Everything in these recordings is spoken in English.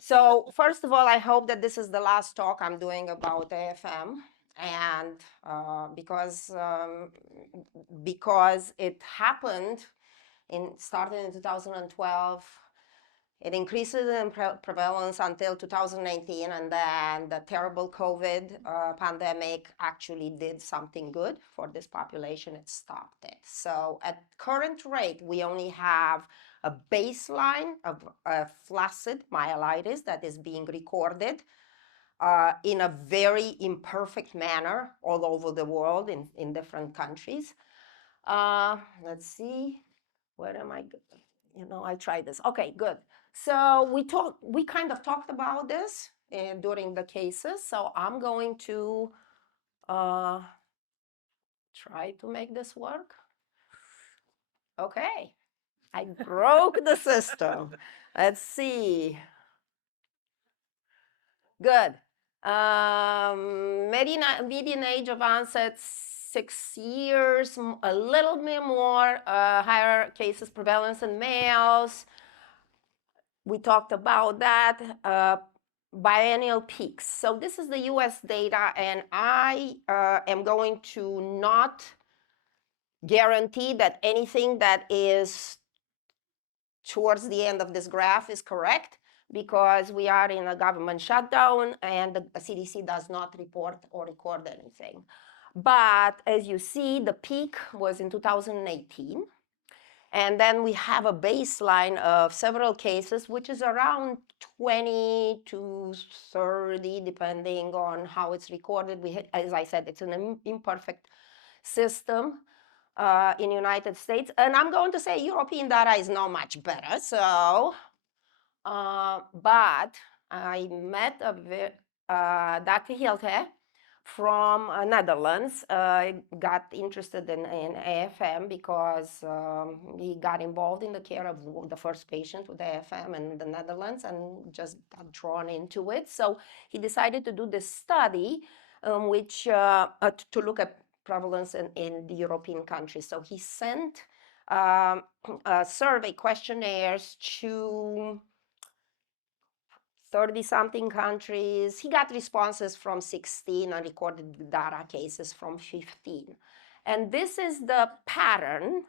So first of all, I hope that this is the last talk I'm doing about AFM, and because it happened started in 2012. It increases in prevalence until 2019, and then the terrible COVID pandemic actually did something good for this population. It stopped it. So at current rate, we only have a baseline of flaccid myelitis that is being recorded in a very imperfect manner all over the world in different countries. Let's see, where am I? I tried this. Okay, good. So we kind of talked about this during the cases. So I'm going to try to make this work. Okay, I broke the system. Let's see. Good. Median age of onset 6 years, a little bit more, higher cases prevalence in males. We talked about that. Biennial peaks. So this is the US data, and I am going to not guarantee that anything that is towards the end of this graph is correct, because we are in a government shutdown and the CDC does not report or record anything. But as you see, the peak was in 2018. And then we have a baseline of several cases, which is around 20 to 30, depending on how it's recorded. As I said, it's an imperfect system in the United States. And I'm going to say European data is not much better. So, but I met Dr. Hilke from Netherlands. Got interested in AFM because he got involved in the care of the first patient with AFM in the Netherlands and just got drawn into it. So he decided to do this study which to look at prevalence in the European countries. So he sent survey questionnaires to 30-something countries. He got responses from 16 and recorded data cases from 15. And this is the pattern.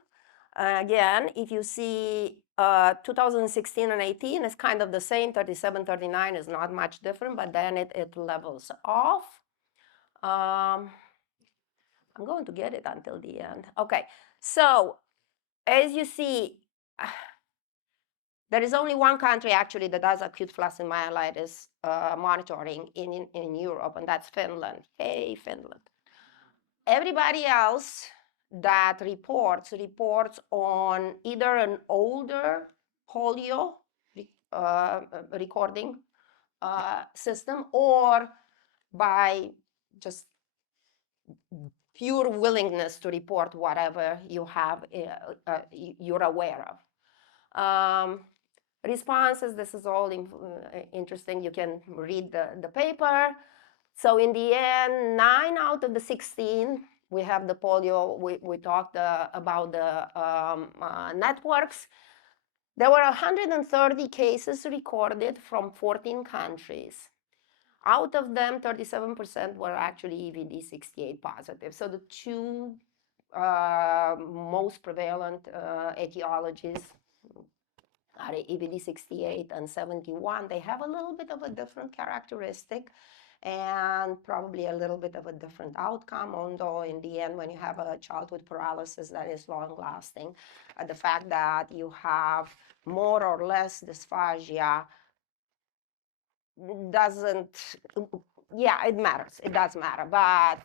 Again, if you see 2016 and 18 is kind of the same, 37, 39 is not much different, but then it levels off. I'm going to get it until the end. Okay, so as you see, there is only one country actually that does acute flaccid myelitis monitoring in Europe, and that's Finland. Hey, Finland. Everybody else that reports on either an older polio recording system, or by just pure willingness to report whatever you have, you're aware of. Responses, this is all interesting. You can read the paper. So in the end, 9 out of the 16, we have the polio. We talked about the networks. There were 130 cases recorded from 14 countries. Out of them, 37% were actually EVD68 positive. So the two most prevalent etiologies are EVD68 and 71. They have a little bit of a different characteristic and probably a little bit of a different outcome, although in the end, when you have a child with paralysis that is long lasting, the fact that you have more or less dysphagia doesn't, yeah, it matters. It does matter. But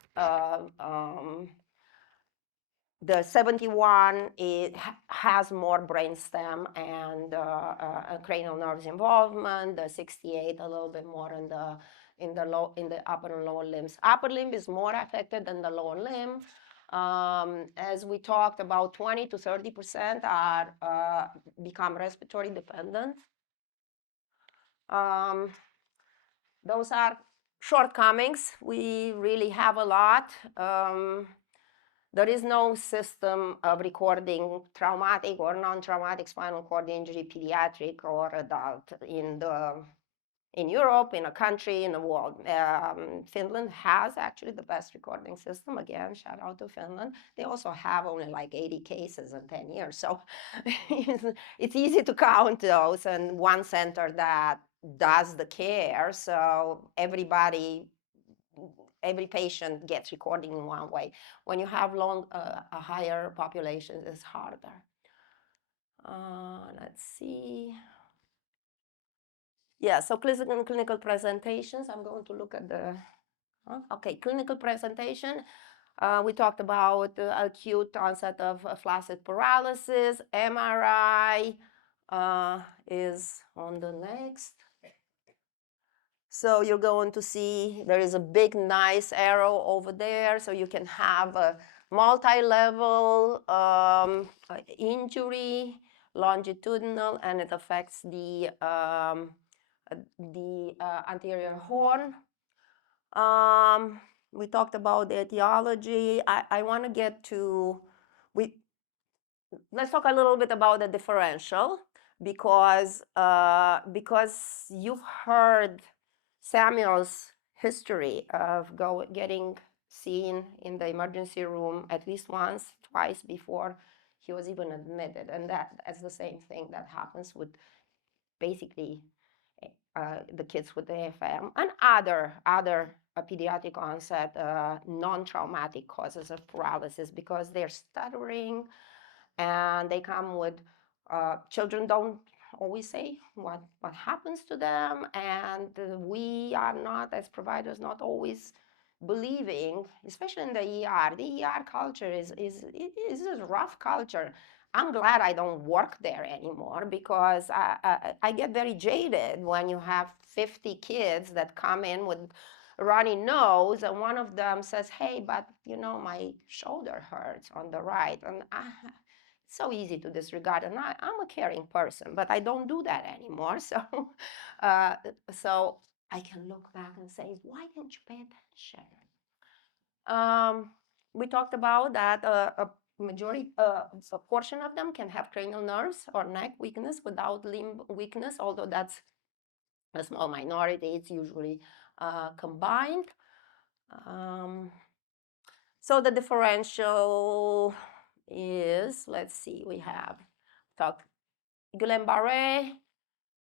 the 71 has more brainstem and cranial nerves involvement. The 68 a little bit more in the upper and lower limbs. Upper limb is more affected than the lower limb. As we talked about, 20 to 30% are become respiratory dependent. Those are shortcomings. We really have a lot. There is no system of recording traumatic or non-traumatic spinal cord injury, pediatric or adult, in the in Europe, in a country, in the world. Finland has actually the best recording system. Again, shout out to Finland. They also have only like 80 cases in 10 years. So it's easy to count those, and one center that does the care. So every patient gets recording in one way. When you have a higher population, it's harder. Let's see. Yeah, so clinical presentations. I'm going to look at the, okay, clinical presentation. We talked about acute onset of flaccid paralysis. MRI is on the next. So you're going to see there is a big, nice arrow over there. So you can have a multi-level injury, longitudinal, and it affects the anterior horn. We talked about the etiology. I want to get to, let's talk a little bit about the differential, because you've heard Samuel's history of getting seen in the emergency room at least once, twice before he was even admitted. And that's the same thing that happens with basically the kids with AFM and other pediatric onset non-traumatic causes of paralysis, because they're stuttering and they come with children don't always say what happens to them, and we are not, as providers, not always believing, especially in the ER. The ER culture is a rough culture. I'm glad I don't work there anymore, because I get very jaded when you have 50 kids that come in with a runny nose, and one of them says, hey, but you know, my shoulder hurts on the right. And it's so easy to disregard. And I'm a caring person, but I don't do that anymore. So, so I can look back and say, why didn't you pay attention? We talked about that a portion of them can have cranial nerves or neck weakness without limb weakness, although that's a small minority. It's usually combined. So the differential is, let's see, we have talked Guillain-Barré.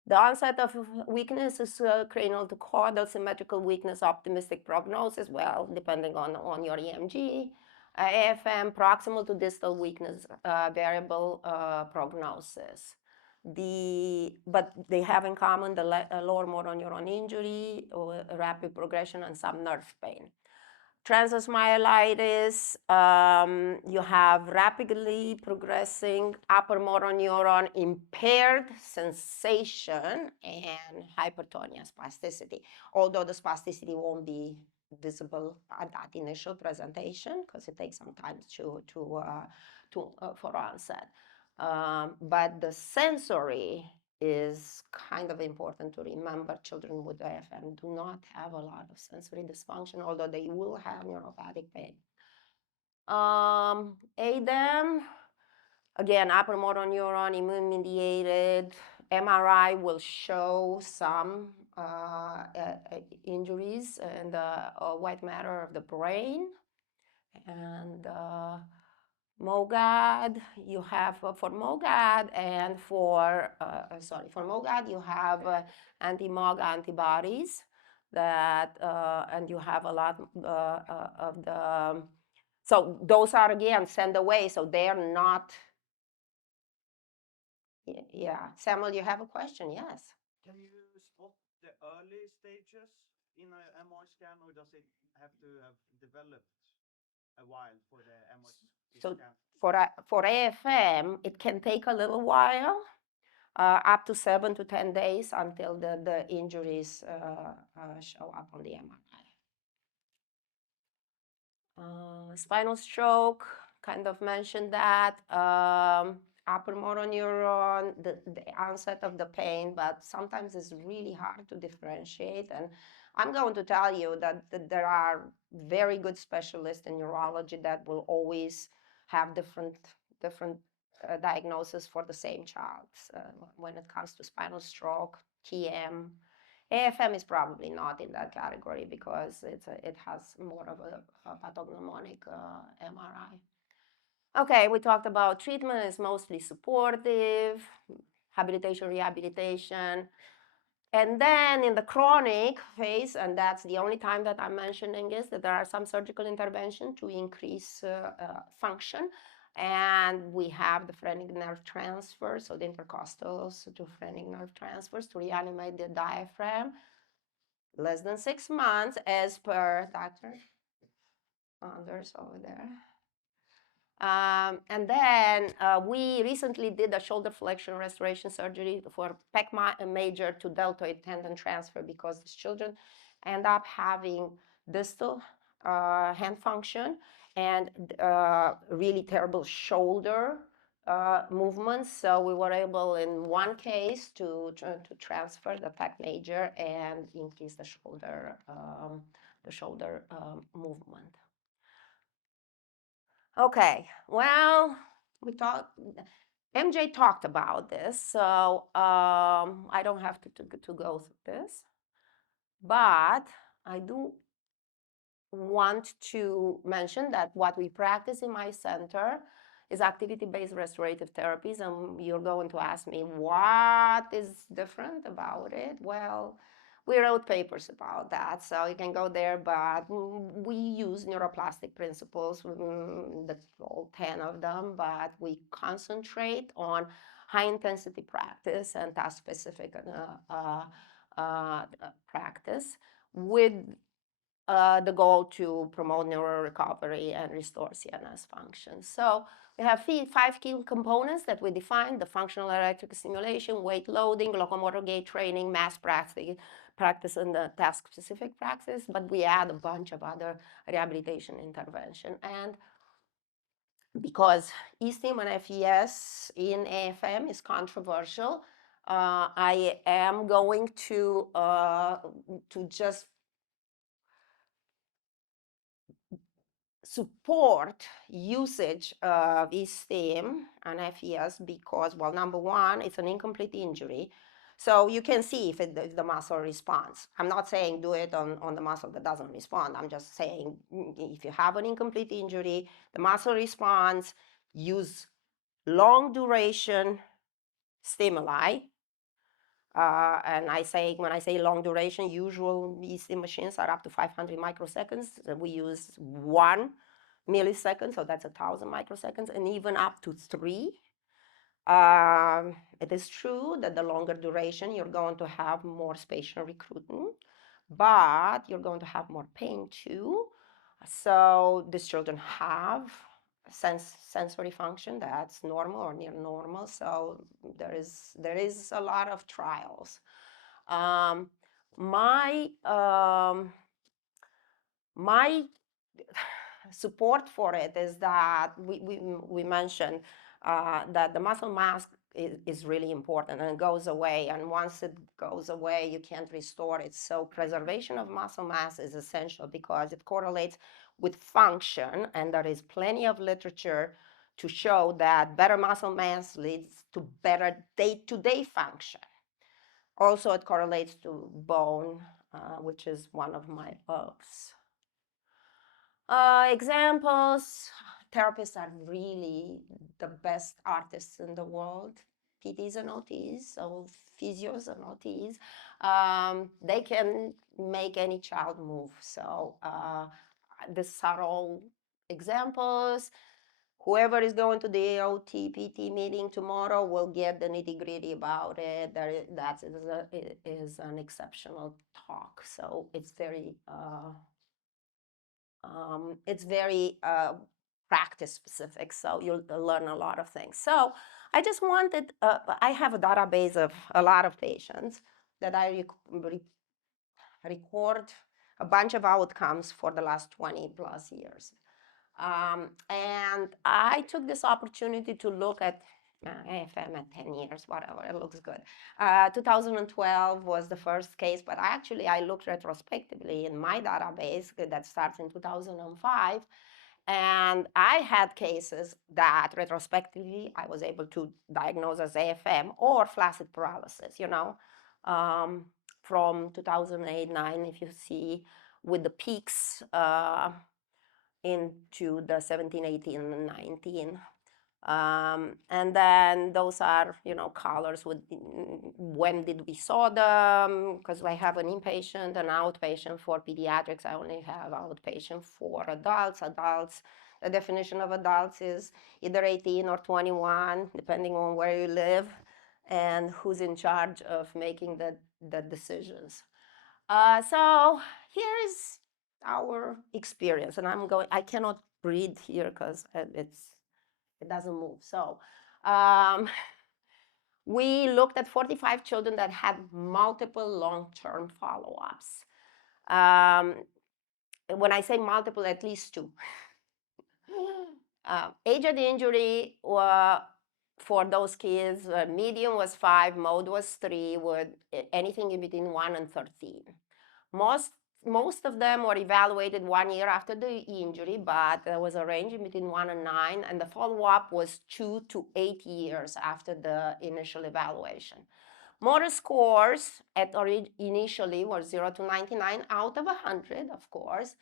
The onset of weakness is cranial to caudal, symmetrical weakness, optimistic prognosis, well, depending on your EMG. AFM, proximal to distal weakness, variable prognosis. But they have in common the lower motor neuron injury, or rapid progression, and some nerve pain. Transverse myelitis, you have rapidly progressing upper motor neuron impaired sensation and hypertonia spasticity, although the spasticity won't be visible at that initial presentation because it takes some time for onset. But the sensory is kind of important to remember. Children with AFM do not have a lot of sensory dysfunction, although they will have neuropathic pain. ADEM, again, upper motor neuron, immune-mediated. MRI will show some injuries in the white matter of the brain. And MOGAD, you have for MOGAD and for MOGAD you have anti-MOG antibodies that and you have a lot of the, so those are again sent away, so they're not. Yeah, Samuel, you have a question? Yes. Can you spot the early stages in an MR scan, or does it have to have developed a while for the MR scan? For AFM, it can take a little while, up to 7 to 10 days until the injuries show up on the MRI. Spinal stroke, kind of mentioned that. Upper motor neuron, the onset of the pain, but sometimes it's really hard to differentiate. And I'm going to tell you that there are very good specialists in neurology that will always have different diagnosis for the same child when it comes to spinal stroke, TM, AFM is probably not in that category because it has more of a pathognomonic MRI. Okay, we talked about treatment is mostly supportive, habilitation, rehabilitation. And then in the chronic phase, and that's the only time that I'm mentioning is that there are some surgical intervention to increase function. And we have the phrenic nerve transfer, so the intercostals to phrenic nerve transfers to reanimate the diaphragm. Less than 6 months as per Dr. Anders over there. And then we recently did a shoulder flexion restoration surgery for pec major to deltoid tendon transfer because these children end up having distal hand function and really terrible shoulder movements. So we were able in one case to transfer the pec major and increase the shoulder movement. Okay, well, MJ talked about this, so I don't have to go through this, but I do want to mention that what we practice in my center is activity-based restorative therapies, and you're going to ask me what is different about it. Well, we wrote papers about that, so you can go there, but we use neuroplastic principles, all 10 of them, but we concentrate on high-intensity practice and task-specific practice with the goal to promote neural recovery and restore CNS function. So we have 5 key components that we define: the functional electric stimulation, weight loading, locomotor gait training, mass practice and the task-specific practice, but we add a bunch of other rehabilitation intervention. And because e-stim and FES in AFM is controversial, I am going to just support usage of e-stim and FES because, well, number one, it's an incomplete injury. So you can see if the muscle responds. I'm not saying do it on the muscle that doesn't respond. I'm just saying if you have an incomplete injury, the muscle responds, use long duration stimuli. And when I say long duration, usual e-stim machines are up to 500 microseconds. We use 1 millisecond, so that's 1,000 microseconds, and even up to 3. It is true that the longer duration, you're going to have more spatial recruitment, but you're going to have more pain too. So these children have sensory function that's normal or near normal. So there is a lot of trials. My support for it is that we mentioned that the muscle mass is really important and it goes away. And once it goes away, you can't restore it. So preservation of muscle mass is essential because it correlates with function. And there is plenty of literature to show that better muscle mass leads to better day-to-day function. Also, it correlates to bone, which is one of my loves. Examples, therapists are really the best artists in the world, PTs and OTs, so physios and OTs. They can make any child move. So these are all examples. Whoever is going to the OT PT meeting tomorrow will get the nitty-gritty about it. That is an exceptional talk. So it's very practice specific, so you'll learn a lot of things. So I just wanted, I have a database of a lot of patients that I record a bunch of outcomes for the last 20 plus years. And I took this opportunity to look at AFM at 10 years, whatever, it looks good. 2012 was the first case, but actually I looked retrospectively in my database that starts in 2005. And I had cases that retrospectively I was able to diagnose as AFM or flaccid paralysis, from 2008-9, if you see, with the peaks into the 17, 18, and 19. And then those are, colors with when did we saw them, because I have an inpatient and outpatient for pediatrics. I only have outpatient for adults. The definition of adults is either 18 or 21, depending on where you live and who's in charge of making the decisions. So here's our experience, and I cannot read here because it doesn't move. So we looked at 45 children that had multiple long-term follow-ups. When I say multiple, at least two. Age of the injury for those kids, median was 5, mode was 3, with anything in between 1 and 13. Most of them were evaluated 1 year after the injury, but there was a range in between 1 and 9, and the follow-up was 2 to 8 years after the initial evaluation. Motor scores initially were 0 to 99 out of 100, of course.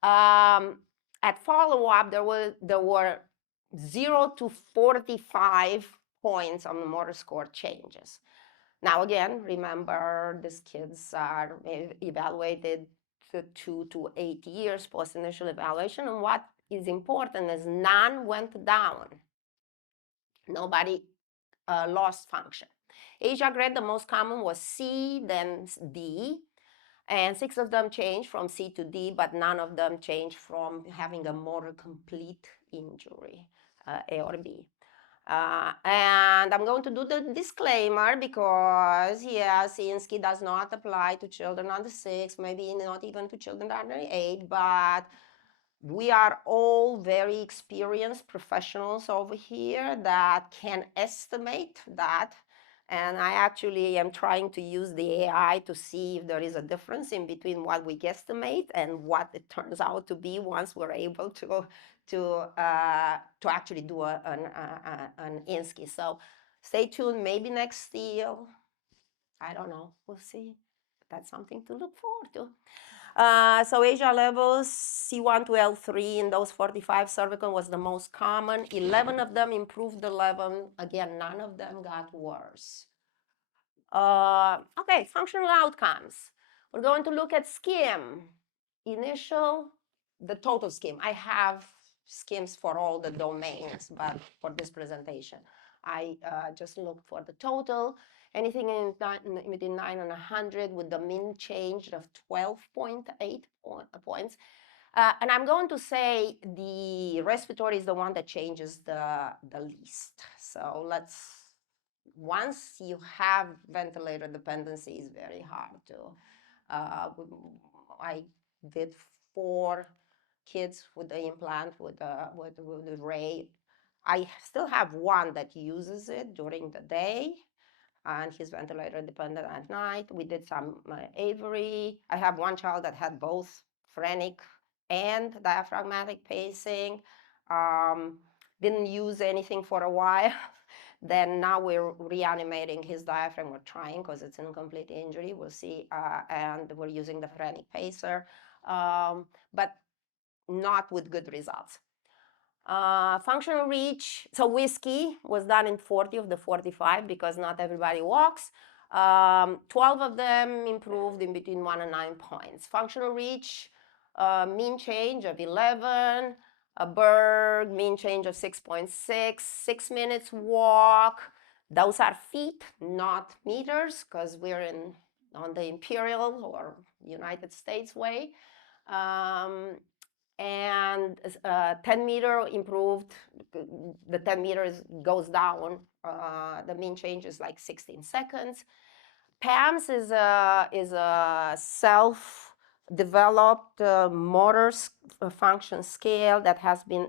At follow-up, there were 0 to 45 points on the motor score changes. Now, again, remember, these kids are evaluated 2 to 8 years post-initial evaluation, and what is important is none went down. Nobody lost function. Asia grade, the most common was C, then D, and 6 of them changed from C to D, but none of them changed from having a motor complete injury, A or B. And I'm going to do the disclaimer because, yes, INSCI does not apply to children under 6, maybe not even to children under 8, but we are all very experienced professionals over here that can estimate that. And I actually am trying to use the AI to see if there is a difference in between what we guesstimate and what it turns out to be once we're able to actually do an INSCI. So stay tuned, maybe next year. I don't know, we'll see. That's something to look forward to. So Asia levels, C1 to L3 in those 45, cervical was the most common. 11 of them improved the level. Again, none of them got worse. Okay, functional outcomes. We're going to look at SCIM. The total SCIM. I have SCIMs for all the domains, but for this presentation, I just looked for the total. Anything in between 9 and 100 with the mean change of 12.8 points. And I'm going to say the respiratory is the one that changes the least. So once you have ventilator dependency, it's very hard to. I did 4 kids with the implant with Ray. I still have one that uses it during the day, and he's ventilator dependent at night. We did some Avery. I have one child that had both phrenic and diaphragmatic pacing. Didn't use anything for a while. Then now we're reanimating his diaphragm. We're trying because it's an incomplete injury. We'll see. And we're using the phrenic pacer, but not with good results. Functional reach, so whiskey was done in 40 of the 45 because not everybody walks. 12 of them improved in between 1 and 9 points. Functional reach, mean change of 11. A Berg, mean change of 6.6. 6 minutes walk. Those are feet, not meters, because we're on the Imperial or United States way. And 10 meter improved. The 10 meters goes down. The mean change is like 16 seconds. PAMS is a self-developed motor function scale that has been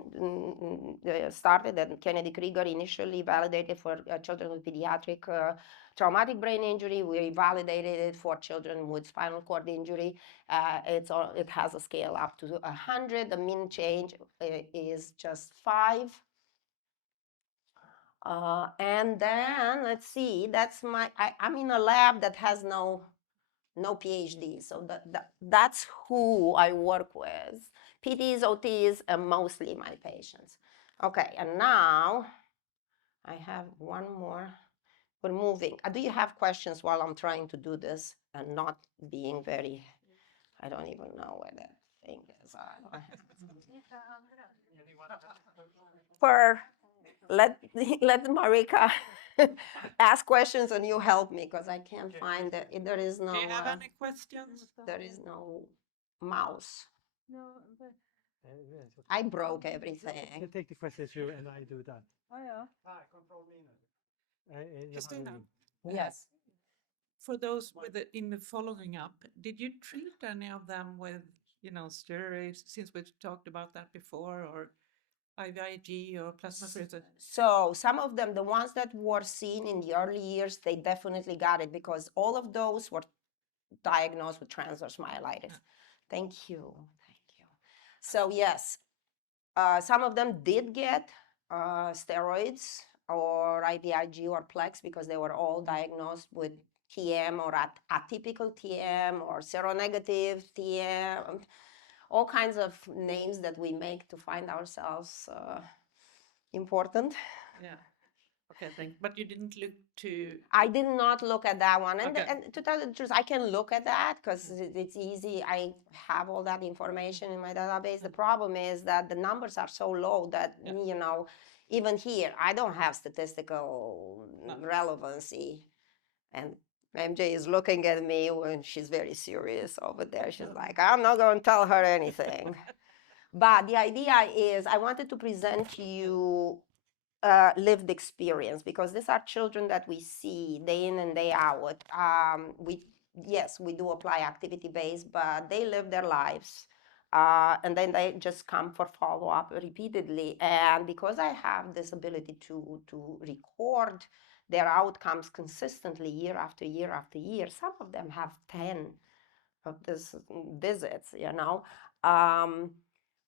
started at Kennedy Krieger, initially validated for children with pediatric traumatic brain injury. We validated it for children with spinal cord injury. It has a scale up to 100. The mean change is just 5. And then let's see, I'm in a lab that has no no PhD. So that's who I work with. PTs, OTs, and mostly my patients. Okay, and now I have one more. We're moving. Do you have questions while I'm trying to do this and not being very, I don't even know where that thing is. Let Marika ask questions and you help me because I can't find it. There is no. Do you have any questions? There is no mouse. No, but I broke everything. you take the questions you and I do that. Oh, yeah. Control minus. Christina, Yes. for those in the following up, did you treat any of them with, steroids, since we talked about that before, or IVIG or plasmapheresis? So some of them, the ones that were seen in the early years, they definitely got it because all of those were diagnosed with transverse myelitis. Thank you. Thank you. So yes, some of them did get steroids or IVIG or Plex because they were all diagnosed with TM or atypical TM or seronegative TM, all kinds of names that we make to find ourselves important. Yeah. Okay, thanks. But you didn't look to. I did not look at that one. And, Okay. and to tell you the truth, I can look at that because it's easy. I have all that information in my database. The problem is that the numbers are so low that, even here, I don't have statistical relevancy. And MJ is looking at me when she's very serious over there. She's like, I'm not going to tell her anything. But the idea is I wanted to present to you lived experience because these are children that we see day in and day out. We do apply activity based, but they live their lives. And then they just come for follow-up repeatedly. And because I have this ability to record their outcomes consistently year after year after year, some of them have 10 of these visits,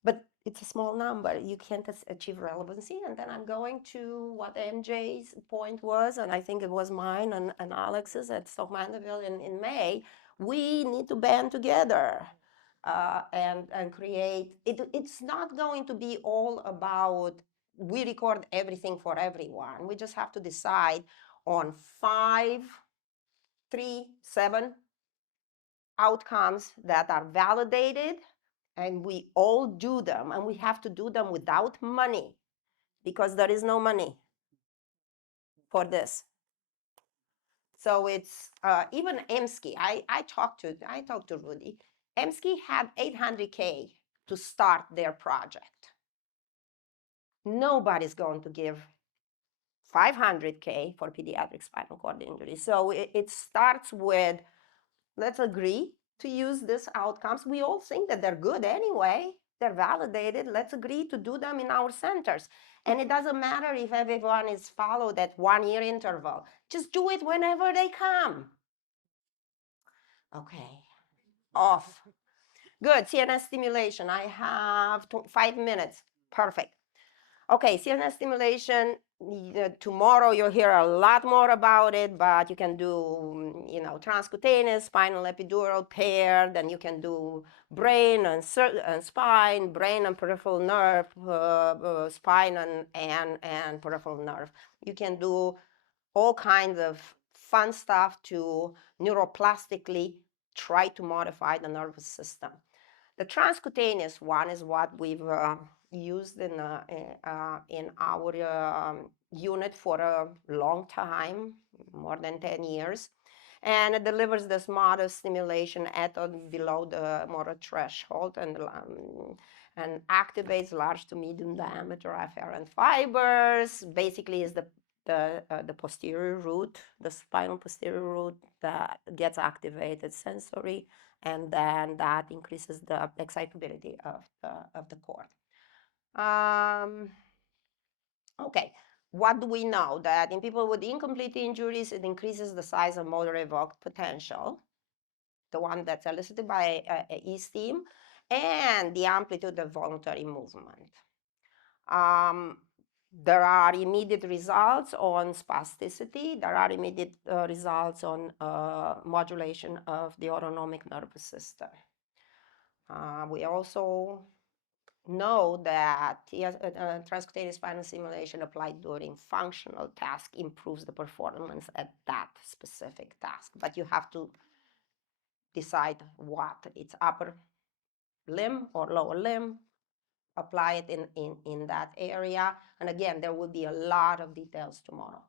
but it's a small number. You can't achieve relevancy. And then I'm going to what MJ's point was, and I think it was mine and Alex's at Stoke Mandeville in May. We need to band together and create. It's not going to be all about we record everything for everyone. We just have to decide on 5, 3, 7 outcomes that are validated, and we all do them, and we have to do them without money because there is no money for this. So it's even EMSCI. I talked to Rudy. EMSCI had $800K to start their project. Nobody's going to give $500K for pediatric spinal cord injury. So it starts with, let's agree to use these outcomes. We all think that they're good anyway. They're validated. Let's agree to do them in our centers. And it doesn't matter if everyone is followed at 1 year interval. Just do it whenever they come. Okay. Off. Good. CNS stimulation. I have 5 minutes. Perfect. Okay, CNS stimulation. Tomorrow you'll hear a lot more about it, but you can do, transcutaneous, spinal epidural paired, then you can do brain and spine, brain and peripheral nerve, spine and peripheral nerve. You can do all kinds of fun stuff to neuroplastically try to modify the nervous system. The transcutaneous one is what we've used in our unit for a long time, more than 10 years. And it delivers this modest stimulation at or below the motor threshold and activates large to medium diameter afferent fibers. Basically is the posterior root, the spinal posterior root that gets activated sensory, and then that increases the excitability of the cord. Okay, what do we know? That in people with incomplete injuries, it increases the size of motor evoked potential, the one that's elicited by e-steam, and the amplitude of voluntary movement. There are immediate results on spasticity. There are immediate results on modulation of the autonomic nervous system. We also know that transcutaneous spinal stimulation applied during functional task improves the performance at that specific task. But you have to decide what. It's upper limb or lower limb. Apply it in that area. And again, there will be a lot of details tomorrow.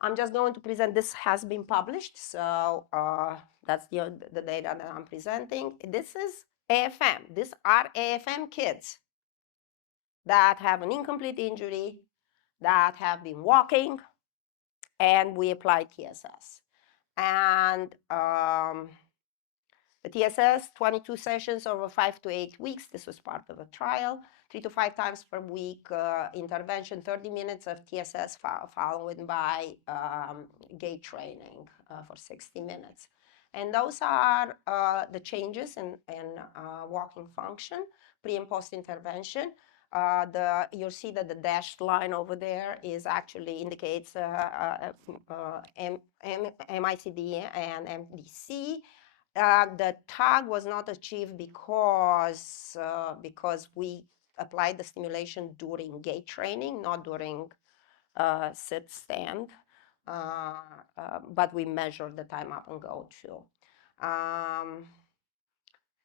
I'm just going to present, this has been published, so that's the data that I'm presenting. This is AFM. These are AFM kids that have an incomplete injury, that have been walking, and we applied TSS. And the TSS, 22 sessions over 5 to 8 weeks. This was part of a trial. 3 to 5 times per week intervention, 30 minutes of TSS followed by gait training for 60 minutes. And those are the changes in walking function, pre and post intervention. You'll see that the dashed line over there is actually indicates MICD and MDC. The tag was not achieved because we applied the stimulation during gait training, not during sit stand, but we measured the time up and go too.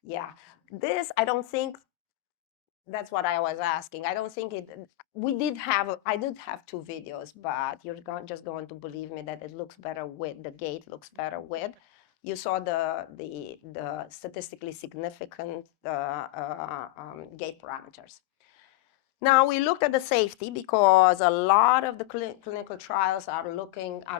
Yeah, this I don't think. That's what I was asking. I don't think it. I did have 2 videos, but you're just going to believe me that it looks better with the gait. Looks better with. You saw the statistically significant gait parameters. Now we looked at the safety because a lot of the clinical trials are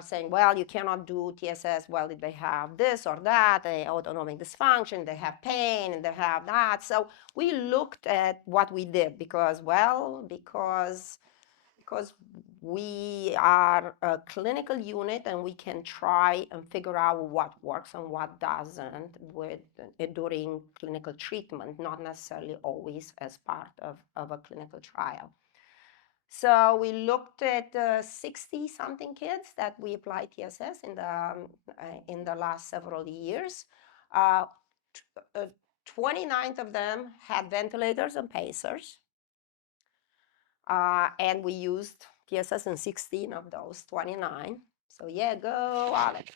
saying, well, you cannot do TSS. Well, they have this or that, autonomic dysfunction, they have pain, and they have that. So we looked at what we did because we are a clinical unit and we can try and figure out what works and what doesn't during clinical treatment, not necessarily always as part of a clinical trial. So we looked at 60-something kids that we applied TSS in the last several years. 29 of them had ventilators and pacers. And we used TSS in 16 of those 29. So yeah, go Alex.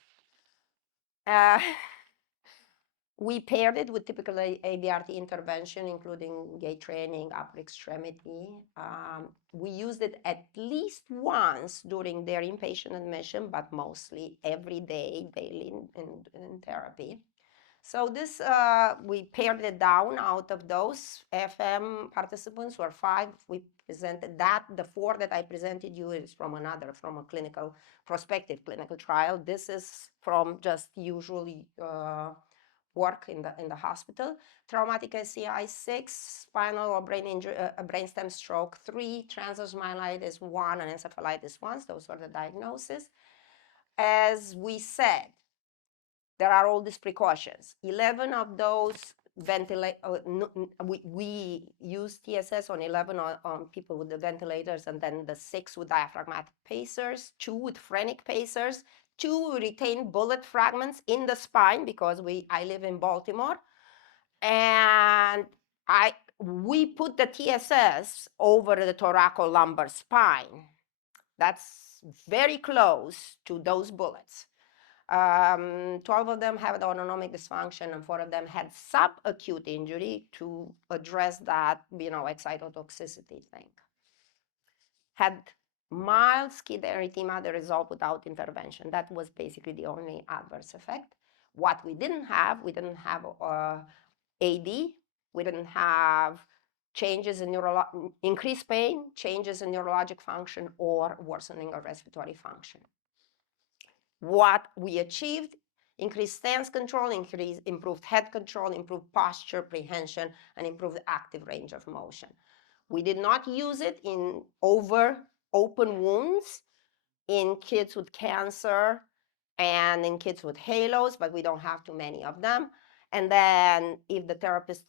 We paired it with typical ABRT intervention, including gait training, upper extremity. We used it at least once during their inpatient admission, but mostly every day, daily in therapy. So this, we pared it down. Out of those FM participants were 5. We presented that. The 4 that I presented you is from a prospective clinical trial. This is from just usually work in the hospital. Traumatic SCI 6, spinal or brain injury, brainstem stroke 3, transverse myelitis 1, and encephalitis 1. Those were the diagnoses. As we said, there are all these precautions. 11 of those we used TSS on 11 on people with the ventilators, and then the 6 with diaphragmatic pacers, 2 with phrenic pacers, 2 retained bullet fragments in the spine because I live in Baltimore, and we put the TSS over the thoracolumbar spine. That's very close to those bullets. 12 of them had autonomic dysfunction, and 4 of them had subacute injury to address that, excitotoxicity thing. Had mild skid erythema that resolved without intervention. That was basically the only adverse effect. What we didn't have AD. We didn't have changes in increased pain, changes in neurologic function, or worsening of respiratory function. What we achieved: increased stance control, improved head control, improved posture, prehension, and improved active range of motion. We did not use it in over open wounds in kids with cancer and in kids with halos, but we don't have too many of them. And then if the therapist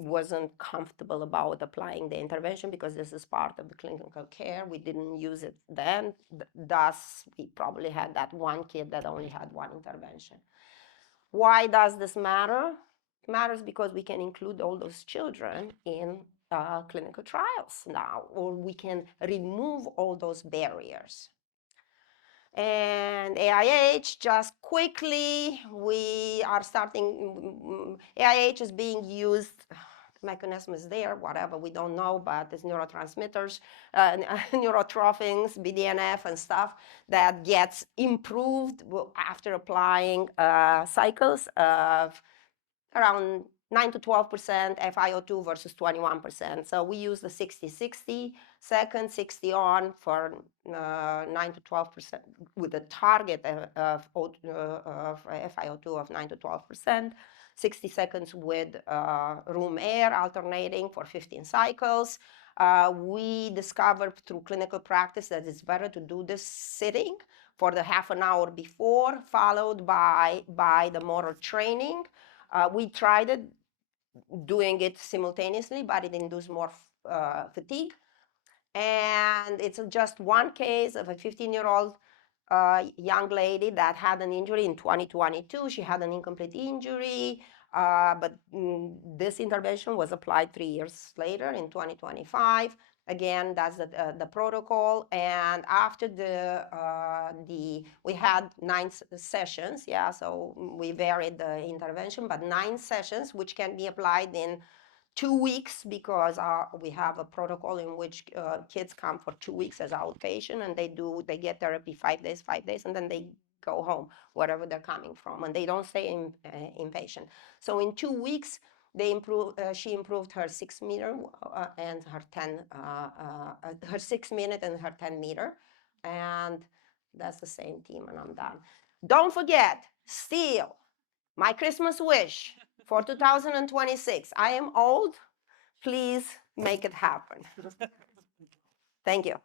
wasn't comfortable about applying the intervention because this is part of the clinical care. We didn't use it then. Thus, we probably had that one kid that only had one intervention. Why does this matter? It matters because we can include all those children in clinical trials now, or we can remove all those barriers. And AIH, just quickly, we are starting, AIH is being used, the mechanism is there, whatever, we don't know, but it's neurotransmitters, neurotrophins, BDNF and stuff that gets improved after applying cycles of around 9 to 12% FiO2 versus 21%. So we use the 60-60 seconds, 60 on for 9 to 12% with a target of FiO2 of 9 to 12%, 60 seconds with room air alternating for 15 cycles. We discovered through clinical practice that it's better to do this sitting for the half an hour before, followed by the motor training. We tried it, doing it simultaneously, but it induced more fatigue. And it's just one case of a 15-year-old young lady that had an injury in 2022. She had an incomplete injury, but this intervention was applied 3 years later in 2025. Again, that's the protocol. And after we had 9 sessions, yeah, so we varied the intervention, but 9 sessions, which can be applied in 2 weeks because we have a protocol in which kids come for 2 weeks as outpatient, and they get therapy 5 days, and then they go home, wherever they're coming from, and they don't stay inpatient. So in 2 weeks, she improved her 6 meter and her 6 minute and her 10 meter, and that's the same team, and I'm done. Don't forget, still, my Christmas wish for 2026. I am old. Please make it happen. Thank you.